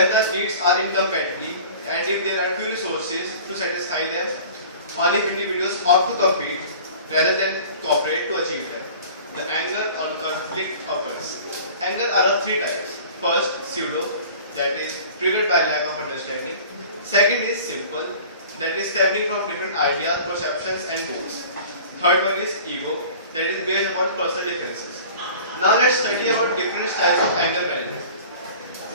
when the needs are incomplete and if there are few resources to satisfy them, or if individuals opt to compete rather than cooperate to achieve them. The anger or conflict occurs. Anger are of three types. First, pseudo, that is triggered by lack of understanding. Second is simple, that is stemming from different ideas, perceptions and goals. Third one is ego, that is based upon personal differences. Now let's study about different styles of anger management.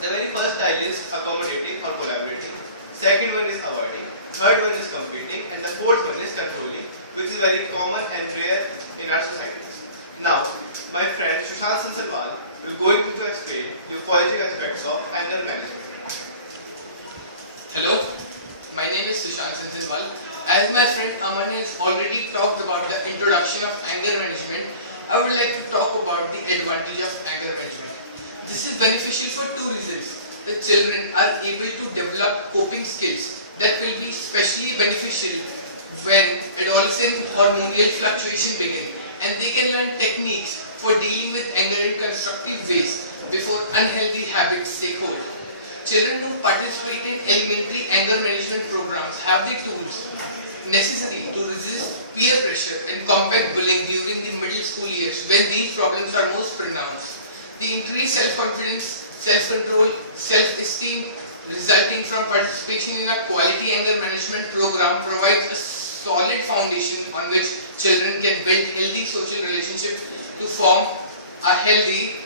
The very first style is accommodating or collaborating. Second one is avoiding. Third one is competing. And the fourth one is controlling, which is very common and rare in our societies. Now, my friend Sushant Sansalwal will go to explain the positive aspects of anger management. Hello, my name is Sushant Sansalwal. As my friend Aman has already talked about the introduction of anger management, I would like to talk about the advantage of anger management. This is beneficial for two reasons. The children are able to develop coping skills that will be especially beneficial when adolescent hormonal fluctuation begin, and they can learn techniques for dealing with anger in constructive ways before unhealthy habits take hold. Children who participate in elementary anger management programs have the tools necessary to resist peer pressure and combat bullying during the middle school years when these problems are most pronounced. The increased self-confidence, self-control, self-esteem resulting from participation in a quality anger management program provides a solid foundation on which children can build healthy social relationships to form a healthy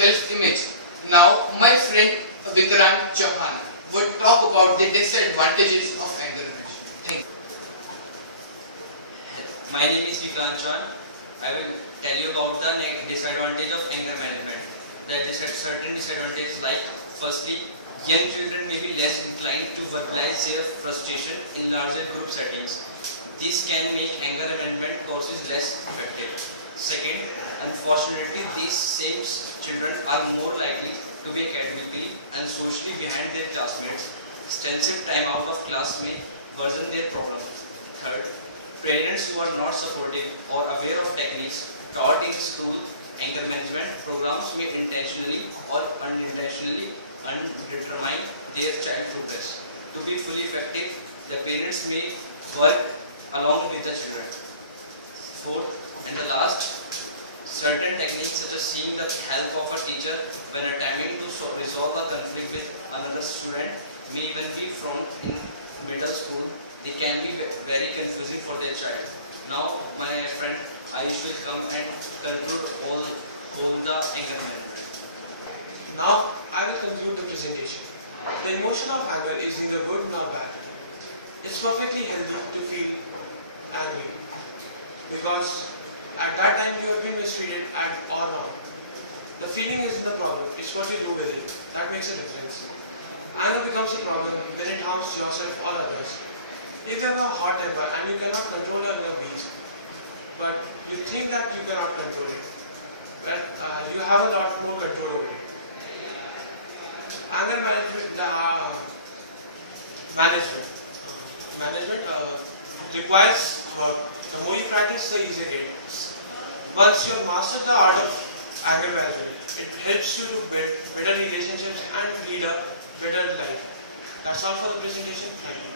self-image. Now, my friend Vikrant Chauhan would talk about the disadvantages of anger management. My name is Vikrant Chauhan. I will tell you about the disadvantage of anger management. There are certain disadvantages like, firstly, young children may be less inclined to verbalize their frustration in larger group settings. This can make anger management courses less effective. Second, unfortunately, these same children are more likely to be academically and socially behind their classmates. Extensive time out of class may worsen their problems. Third, parents who are not supportive or aware of techniques taught in school anger management programs may intentionally or unintentionally determine their child progress. To be fully effective, the parents may work along with the children. Fourth and the last, certain techniques such as seeking the help of a teacher when attempting to resolve a conflict with another student may even be from in middle school. They can be very confusing for their child. Now my friend Ayush will come and conclude all the anger management. Now I will conclude the presentation. The emotion of anger is neither good nor bad. It's perfectly healthy to feel angry because at that time you have been mistreated or not. The feeling isn't the problem, it's what you do with it. That makes a difference. Anger becomes a problem when it harms yourself or others. If you have a hot temper and you cannot control your inner beast, but you think that you cannot control it, well, you have a lot more control over it. Anger management, requires work. The more you practice, the easier it is. Once you have mastered the art of anger management, it helps you to build better relationships and lead a better life. That's all for the presentation. Thank you.